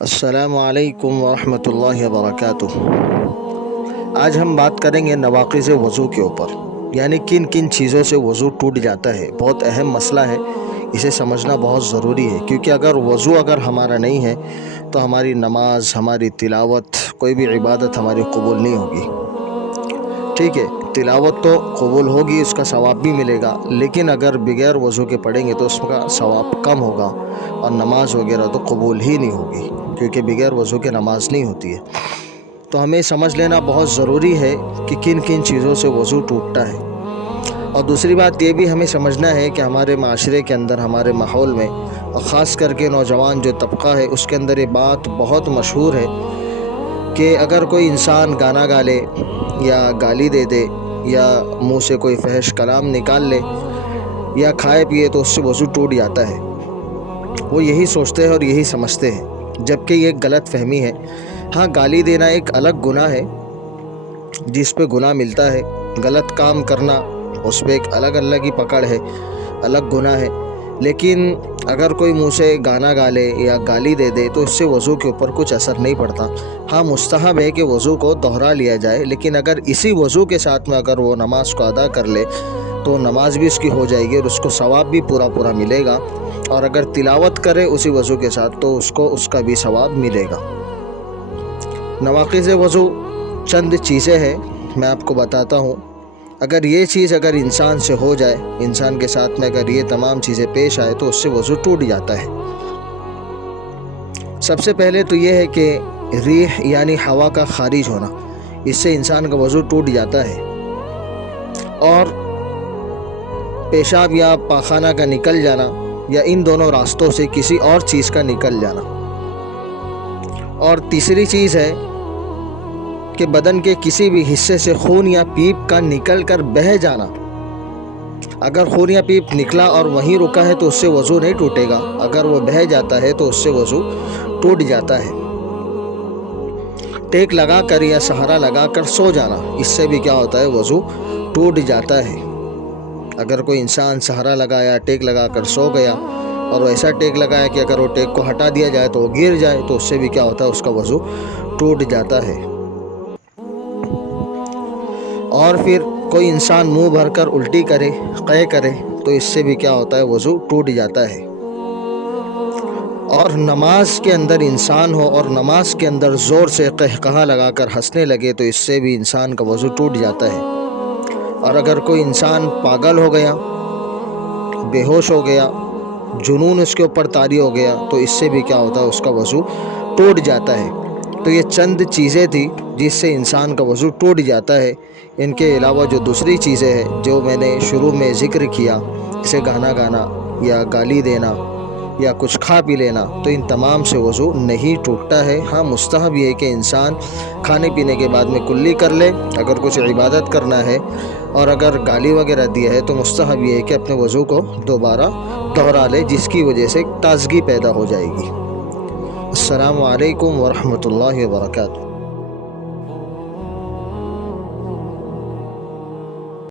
السلام علیکم ورحمۃ اللہ وبرکاتہ۔ آج ہم بات کریں گے نواقض وضو کے اوپر، یعنی کن کن چیزوں سے وضو ٹوٹ جاتا ہے۔ بہت اہم مسئلہ ہے، اسے سمجھنا بہت ضروری ہے، کیونکہ وضو اگر ہمارا نہیں ہے تو ہماری نماز، ہماری تلاوت، کوئی بھی عبادت ہماری قبول نہیں ہوگی۔ ٹھیک ہے، تلاوت تو قبول ہوگی، اس کا ثواب بھی ملے گا، لیکن اگر بغیر وضو کے پڑھیں گے تو اس کا ثواب کم ہوگا، اور نماز وغیرہ تو قبول ہی نہیں ہوگی، کیونکہ بغیر وضو کے نماز نہیں ہوتی ہے۔ تو ہمیں سمجھ لینا بہت ضروری ہے کہ کن کن چیزوں سے وضو ٹوٹتا ہے۔ اور دوسری بات یہ بھی ہمیں سمجھنا ہے کہ ہمارے معاشرے کے اندر، ہمارے ماحول میں، اور خاص کر کے نوجوان جو طبقہ ہے اس کے اندر یہ بات بہت مشہور ہے کہ اگر کوئی انسان گانا گا لے یا گالی دے دے یا منہ سے کوئی فحش کلام نکال لے یا کھائے پیے تو اس سے وضو ٹوٹ جاتا ہے۔ وہ یہی سوچتے ہیں اور یہی سمجھتے ہیں، جبکہ یہ ایک غلط فہمی ہے۔ ہاں، گالی دینا ایک الگ گناہ ہے جس پہ گناہ ملتا ہے، غلط کام کرنا اس پہ ایک الگ اللہ کی پکڑ ہے، الگ گناہ ہے۔ لیکن اگر کوئی منہ سے گانا گا لے یا گالی دے دے تو اس سے وضو کے اوپر کچھ اثر نہیں پڑتا۔ ہاں، مستحب ہے کہ وضو کو دہرا لیا جائے، لیکن اگر اسی وضو کے ساتھ میں اگر وہ نماز کو ادا کر لے تو نماز بھی اس کی ہو جائے گی اور اس کو ثواب بھی پورا ملے گا، اور اگر تلاوت کرے اسی وضو کے ساتھ تو اس کو اس کا بھی ثواب ملے گا۔ نواقض وضو چند چیزیں ہیں، میں آپ کو بتاتا ہوں۔ اگر یہ چیز انسان سے ہو جائے، انسان کے ساتھ میں اگر یہ تمام چیزیں پیش آئے تو اس سے وضو ٹوٹ جاتا ہے۔ سب سے پہلے تو یہ ہے کہ ریح یعنی ہوا کا خارج ہونا، اس سے انسان کا وضو ٹوٹ جاتا ہے۔ اور پیشاب یا پاخانہ کا نکل جانا، یا ان دونوں راستوں سے کسی اور چیز کا نکل جانا۔ اور تیسری چیز ہے کہ بدن کے کسی بھی حصے سے خون یا پیپ کا نکل کر بہہ جانا۔ اگر خون یا پیپ نکلا اور وہیں رکا ہے تو اس سے وضو نہیں ٹوٹے گا، اگر وہ بہہ جاتا ہے تو اس سے وضو ٹوٹ جاتا ہے۔ ٹیک لگا کر یا سہارا لگا کر سو جانا، اس سے بھی کیا ہوتا ہے؟ وضو ٹوٹ جاتا ہے۔ اگر کوئی انسان سہارا لگایا، ٹیک لگا کر سو گیا، اور وہ ایسا ٹیک لگایا کہ اگر وہ ٹیک کو ہٹا دیا جائے تو وہ گر جائے، تو اس سے بھی کیا ہوتا ہے؟ اس کا وضو ٹوٹ جاتا ہے۔ اور پھر کوئی انسان منہ بھر کر الٹی کرے، قے کرے، تو اس سے بھی کیا ہوتا ہے؟ وضو ٹوٹ جاتا ہے۔ اور نماز کے اندر انسان ہو اور نماز کے اندر زور سے قہقہا لگا کر ہنسنے لگے تو اس سے بھی انسان کا وضو ٹوٹ جاتا ہے۔ اور اگر کوئی انسان پاگل ہو گیا، بے ہوش ہو گیا، جنون اس کے اوپر طاری ہو گیا، تو اس سے بھی کیا ہوتا ہے؟ اس کا وضو ٹوٹ جاتا ہے۔ تو یہ چند چیزیں تھی جس سے انسان کا وضو ٹوٹ جاتا ہے۔ ان کے علاوہ جو دوسری چیزیں ہیں جو میں نے شروع میں ذکر کیا، جیسے گانا گانا یا گالی دینا یا کچھ کھا پی لینا، تو ان تمام سے وضو نہیں ٹوٹتا ہے۔ ہاں، مستحب یہ ہے کہ انسان کھانے پینے کے بعد میں کلی کر لے اگر کچھ عبادت کرنا ہے، اور اگر گالی وغیرہ دیا ہے تو مستحب یہ ہے کہ اپنے وضو کو دوبارہ دہرا لے، جس کی وجہ سے تازگی پیدا ہو جائے گی۔ السلام علیکم ورحمۃ اللہ وبرکاتہ۔